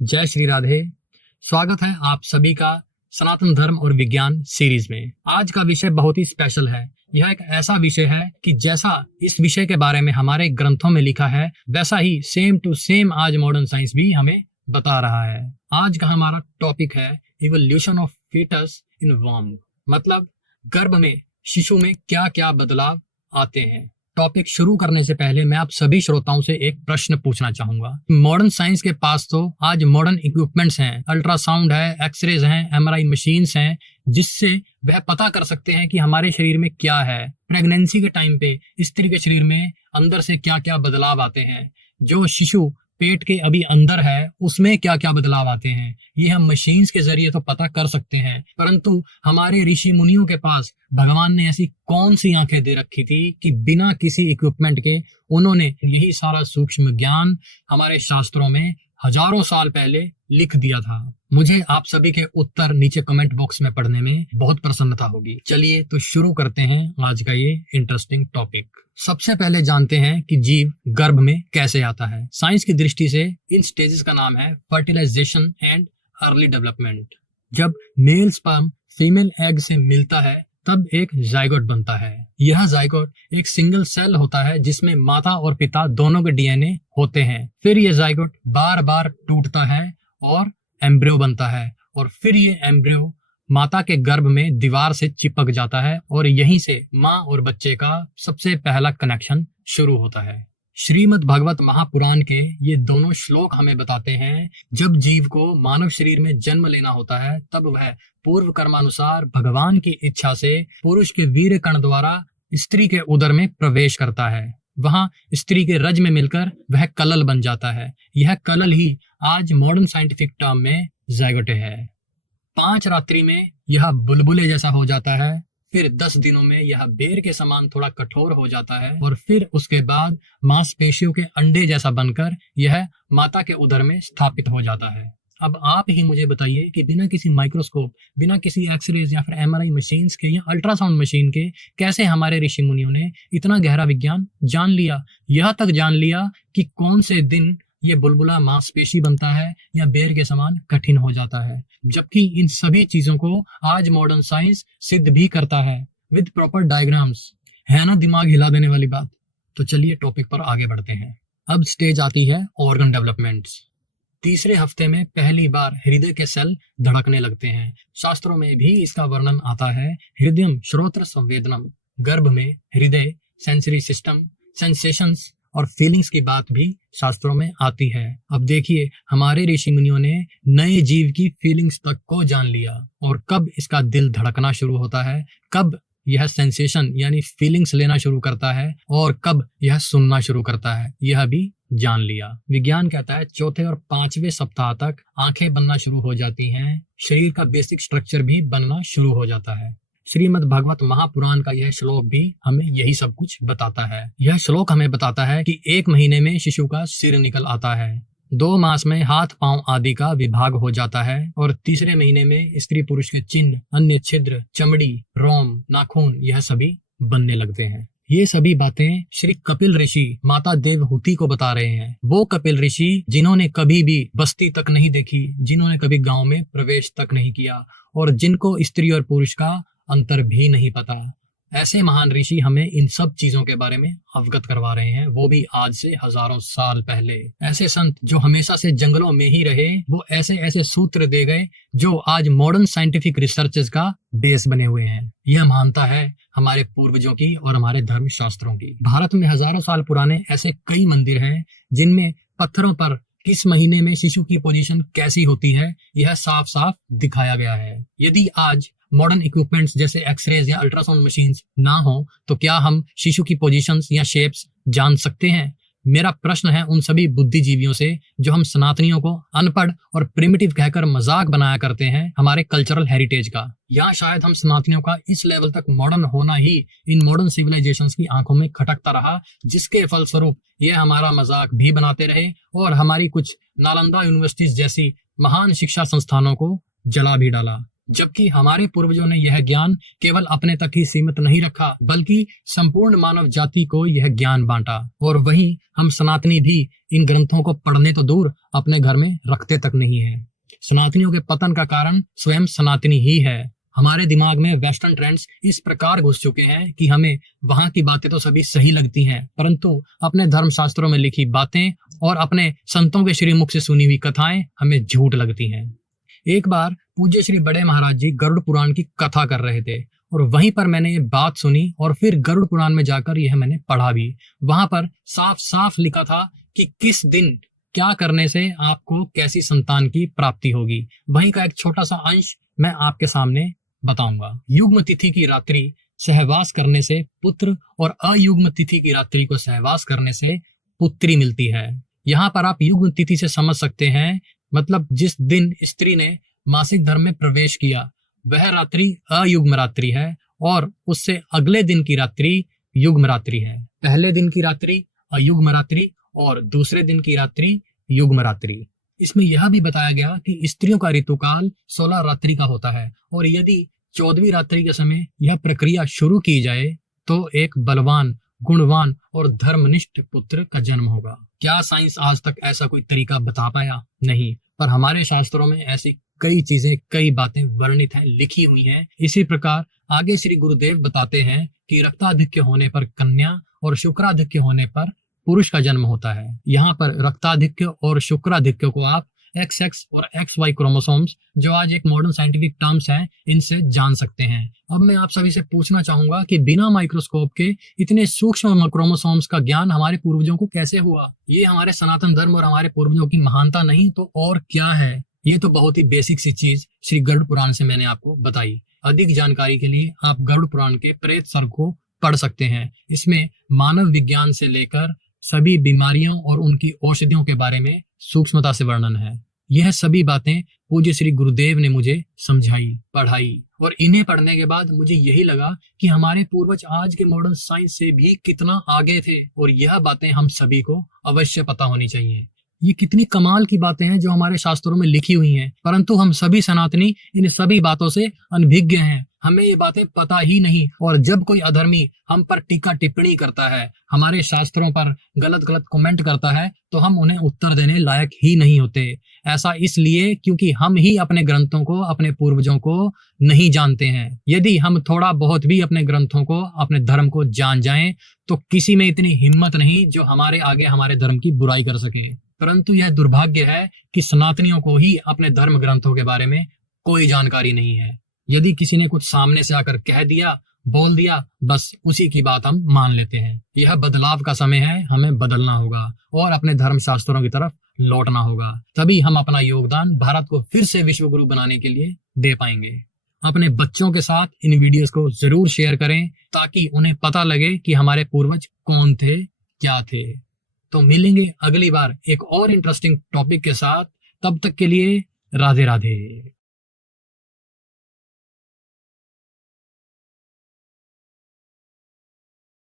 जय श्री राधे। स्वागत है आप सभी का सनातन धर्म और विज्ञान सीरीज में। आज का विषय बहुत ही स्पेशल है। यह एक ऐसा विषय है कि जैसा इस विषय के बारे में हमारे ग्रंथों में लिखा है वैसा ही सेम टू सेम आज मॉडर्न साइंस भी हमें बता रहा है। आज का हमारा टॉपिक है इवोल्यूशन ऑफ फीटस इन वॉर्म, मतलब गर्भ में शिशु में क्या क्या बदलाव आते हैं। टॉपिक शुरू करने से पहले मैं आप सभी श्रोताओं से एक प्रश्न पूछना चाहूंगा। मॉडर्न साइंस के पास तो आज मॉडर्न इक्विपमेंट्स हैं, अल्ट्रासाउंड है, एक्सरेज हैं, एमआरआई मशीन्स हैं, जिससे वह पता कर सकते हैं कि हमारे शरीर में क्या है। प्रेगनेंसी के टाइम पे स्त्री के शरीर में अंदर से क्या क्या बदलाव आते हैं, जो शिशु पेट के अभी अंदर है उसमें क्या क्या बदलाव आते हैं, ये हम मशीन्स के जरिए तो पता कर सकते हैं। परंतु हमारे ऋषि मुनियों के पास भगवान ने ऐसी कौन सी आंखें दे रखी थी कि बिना किसी इक्विपमेंट के उन्होंने यही सारा सूक्ष्म ज्ञान हमारे शास्त्रों में हजारों साल पहले लिख दिया था। मुझे आप सभी के उत्तर नीचे कमेंट बॉक्स में पढ़ने में बहुत प्रसन्नता होगी। चलिए तो शुरू करते हैं आज का ये इंटरेस्टिंग टॉपिक। सबसे पहले जानते हैं कि जीव गर्भ में कैसे आता है। साइंस की दृष्टि से इन स्टेजेस का नाम है फर्टिलाइजेशन एंड अर्ली डेवलपमेंट। जब मेल स्पर्म फीमेल एग से मिलता है तब एक जाइगोट बनता है। यह जाइगोट एक सिंगल सेल होता है जिसमें माता और पिता दोनों के डीएनए होते हैं। फिर यह जाइगोट बार बार टूटता है और एम्ब्रियो बनता है, और फिर ये एम्ब्रियो माता के गर्भ में दीवार से चिपक जाता है और यहीं से माँ और बच्चे का सबसे पहला कनेक्शन शुरू होता है। श्रीमद् भागवत महापुराण के ये दोनों श्लोक हमें बताते हैं जब जीव को मानव शरीर में जन्म लेना होता है तब वह पूर्व कर्मानुसार भगवान की इच्छा से पुरुष के वीर्य कण द्वारा स्त्री के उदर में प्रवेश करता है। वहां स्त्री के रज में मिलकर वह कलल बन जाता है। यह कलल ही आज मॉडर्न साइंटिफिक टर्म में जाइगोट है। 5 रात्रि में यह बुलबुले जैसा हो जाता है, फिर 10 दिनों में यह बेर के समान थोड़ा कठोर हो जाता है, और फिर उसके बाद मांसपेशियों के अंडे जैसा बनकर यह माता के उदर में स्थापित हो जाता है। अब आप ही मुझे बताइए कि बिना किसी माइक्रोस्कोप, बिना किसी एक्सरेज या फिर एमआरआई मशीन्स के या अल्ट्रासाउंड मशीन के कैसे हमारे ऋषि मुनियों ने इतना गहरा विज्ञान जान लिया। यह तक जान लिया कि कौन से दिन ये बुलबुला मांसपेशी बनता है या बेर के समान कठिन हो जाता है, जबकि इन सभी चीजों को आज मॉडर्न साइंस सिद्ध भी करता है विद प्रॉपर डायग्राम्स। है ना दिमाग हिला देने वाली बात। तो चलिए टॉपिक पर आगे बढ़ते हैं। अब स्टेज आती है ऑर्गन डेवलपमेंट्स। तीसरे हफ्ते में पहली बार हृदय के सेल धड़कने लगते हैं। शास्त्रों में भी इसका वर्णन आता है। हृदयम श्रोत्र संवेदनम। गर्भ में हृदय, सेंसरी सिस्टम, सेंसेशंस और फीलिंग्स की बात भी शास्त्रों में आती है। अब देखिए हमारे ऋषि मुनियों ने नए जीव की फीलिंग्स तक को जान लिया, और कब इसका दिल धड़कना शुरू होता है, कब यह सेंसेशन यानी फीलिंग्स लेना शुरू करता है, और कब यह सुनना शुरू करता है, यह भी जान लिया। विज्ञान कहता है चौथे और 5वें सप्ताह तक आंखें बनना शुरू हो जाती हैं, शरीर का बेसिक स्ट्रक्चर भी बनना शुरू हो जाता है। श्रीमद् भागवत महापुराण का यह श्लोक भी हमें यही सब कुछ बताता है। यह श्लोक हमें बताता है कि 1 महीने में शिशु का सिर निकल आता है, 2 मास में हाथ पांव आदि का विभाग हो जाता है, और तीसरे महीने में स्त्री पुरुष के चिन्ह, अन्य छिद्र, चमड़ी, रोम, नाखून यह सभी बनने लगते हैं। ये सभी बातें श्री कपिल ऋषि माता देवहूति को बता रहे हैं। वो कपिल ऋषि जिन्होंने कभी भी बस्ती तक नहीं देखी, जिन्होंने कभी गांव में प्रवेश तक नहीं किया, और जिनको स्त्री और पुरुष का अंतर भी नहीं पता। ऐसे महान ऋषि हमें इन सब चीजों के बारे में अवगत करवा रहे हैं, वो भी आज से हजारों साल पहले। ऐसे संत जो हमेशा से जंगलों में ही रहे, वो ऐसे ऐसे सूत्र दे गए जो आज मॉडर्न साइंटिफिक रिसर्चेस का बेस बने हुए हैं। यह मानता है हमारे पूर्वजों की और हमारे धर्म शास्त्रों की। भारत में हजारों साल पुराने ऐसे कई मंदिर हैं जिनमें पत्थरों पर किस महीने में शिशु की पोजीशन कैसी होती है यह साफ साफ दिखाया गया है। यदि आज मॉडर्न इक्विपमेंट्स जैसे एक्सरेज या अल्ट्रासाउंड मशीन्स ना हो तो क्या हम शिशु की पोजीशंस या शेप्स जान सकते हैं? मेरा प्रश्न है उन सभी बुद्धिजीवियों से जो हम सनातनियों को अनपढ़ और प्रिमिटिव कहकर मजाक बनाया करते हैं हमारे कल्चरल हेरिटेज का। या शायद हम सनातनियों का इस लेवल तक मॉडर्न होना ही इन मॉडर्न सिविलाइजेशंस की आंखों में खटकता रहा, जिसके फलस्वरूप ये हमारा मजाक भी बनाते रहे और हमारी कुछ नालंदा यूनिवर्सिटीज जैसी महान शिक्षा संस्थानों को जला भी डाला। जबकि हमारे पूर्वजों ने यह ज्ञान केवल अपने तक ही सीमित नहीं रखा, बल्कि संपूर्ण मानव जाति को यह ज्ञान बांटा। और वहीं हम सनातनी भी इन ग्रंथों को पढ़ने तो दूर अपने घर में रखते तक नहीं है। सनातनियों के पतन का कारण स्वयं सनातनी ही है। हमारे दिमाग में वेस्टर्न ट्रेंड्स इस प्रकार घुस चुके हैं कि हमें वहां की बातें तो सभी सही लगती हैं, परंतु अपने धर्म शास्त्रों में लिखी बातें और अपने संतों के श्रीमुख से सुनी हुई कथाएं हमें झूठ लगती हैं। एक बार पूज्य श्री बड़े महाराज जी गरुड़ पुराण की कथा कर रहे थे और वहीं पर मैंने ये बात सुनी और फिर गरुड़ पुराण में जाकर यह मैंने पढ़ा भी। वहां पर साफ साफ लिखा था कि किस दिन क्या करने से आपको कैसी संतान की प्राप्ति होगी। वहीं का एक छोटा सा अंश मैं आपके सामने बताऊंगा। युग्म तिथि की रात्रि सहवास करने से पुत्र और अयुग्म तिथि की रात्रि को सहवास करने से पुत्री मिलती है। यहाँ पर आप युग्म तिथि से समझ सकते हैं, मतलब जिस दिन स्त्री ने मासिक धर्म में प्रवेश किया वह रात्रि अयुग्म रात्रि है और उससे अगले दिन की रात्रि युग्म रात्रि है। पहले दिन की रात्रि अयुग्म रात्रि और दूसरे दिन की रात्रि युग्म रात्रि। इसमें यह भी बताया गया कि स्त्रियों का ऋतुकाल 16 रात्रि का होता है और यदि 14वीं रात्रि के समय यह प्रक्रिया शुरू की जाए तो एक बलवान, गुणवान और धर्मनिष्ठ पुत्र का जन्म होगा। क्या साइंस आज तक ऐसा कोई तरीका बता पाया? नहीं, पर हमारे शास्त्रों में ऐसी कई चीजें, कई बातें वर्णित हैं, लिखी हुई हैं। इसी प्रकार आगे श्री गुरुदेव बताते हैं कि रक्ताधिक्य होने पर कन्या और शुक्राधिक्य होने पर पुरुष का जन्म होता है। यहाँ पर रक्ताधिक्य और शुक्राधिक्य को आप XX और XY क्रोमोसोम्स, जो आज एक मॉडर्न साइंटिफिक टर्म्स हैं, इनसे जान सकते हैं। अब मैं आप सभी से पूछना चाहूंगा कि बिना माइक्रोस्कोप के इतने सूक्ष्म क्रोमोसोम्स का ज्ञान हमारे पूर्वजों को कैसे हुआ? ये हमारे सनातन धर्म और हमारे पूर्वजों की महानता नहीं तो और क्या है? ये तो बहुत ही बेसिक सी चीज श्री गरुड़ पुराण से मैंने आपको बताई। अधिक जानकारी के लिए आप गरुड़ पुराण के प्रेत सर्ग को पढ़ सकते हैं। इसमें मानव विज्ञान से लेकर सभी बीमारियों और उनकी औषधियों के बारे में सूक्ष्मता से वर्णन है। यह सभी बातें पूज्य श्री गुरुदेव ने मुझे समझाई, पढ़ाई और इन्हें पढ़ने के बाद मुझे यही लगा कि हमारे पूर्वज आज के मॉडर्न साइंस से भी कितना आगे थे और यह बातें हम सभी को अवश्य पता होनी चाहिए। ये कितनी कमाल की बातें हैं जो हमारे शास्त्रों में लिखी हुई हैं, परंतु हम सभी सनातनी इन सभी बातों से अनभिज्ञ हैं। हमें ये बातें पता ही नहीं और जब कोई अधर्मी हम पर टीका टिप्पणी करता है, हमारे शास्त्रों पर गलत गलत कमेंट करता है, तो हम उन्हें उत्तर देने लायक ही नहीं होते। ऐसा इसलिए क्योंकि हम ही अपने ग्रंथों को, अपने पूर्वजों को नहीं जानते हैं। यदि हम थोड़ा बहुत भी अपने ग्रंथों को, अपने धर्म को जान जाएं, तो किसी में इतनी हिम्मत नहीं जो हमारे आगे हमारे धर्म की बुराई कर सके। परंतु यह दुर्भाग्य है कि सनातनियों को ही अपने धर्म ग्रंथों के बारे में कोई जानकारी नहीं है। यदि किसी ने कुछ सामने से आकर कह दिया, बोल दिया, बस उसी की बात हम मान लेते हैं। यह बदलाव का समय है, हमें बदलना होगा और अपने धर्म शास्त्रों की तरफ लौटना होगा। तभी हम अपना योगदान भारत को फिर से विश्व गुरु बनाने के लिए दे पाएंगे। अपने बच्चों के साथ इन वीडियोस को जरूर शेयर करें ताकि उन्हें पता लगे कि हमारे पूर्वज कौन थे, क्या थे। तो मिलेंगे अगली बार एक और इंटरेस्टिंग टॉपिक के साथ। तब तक के लिए राधे राधे।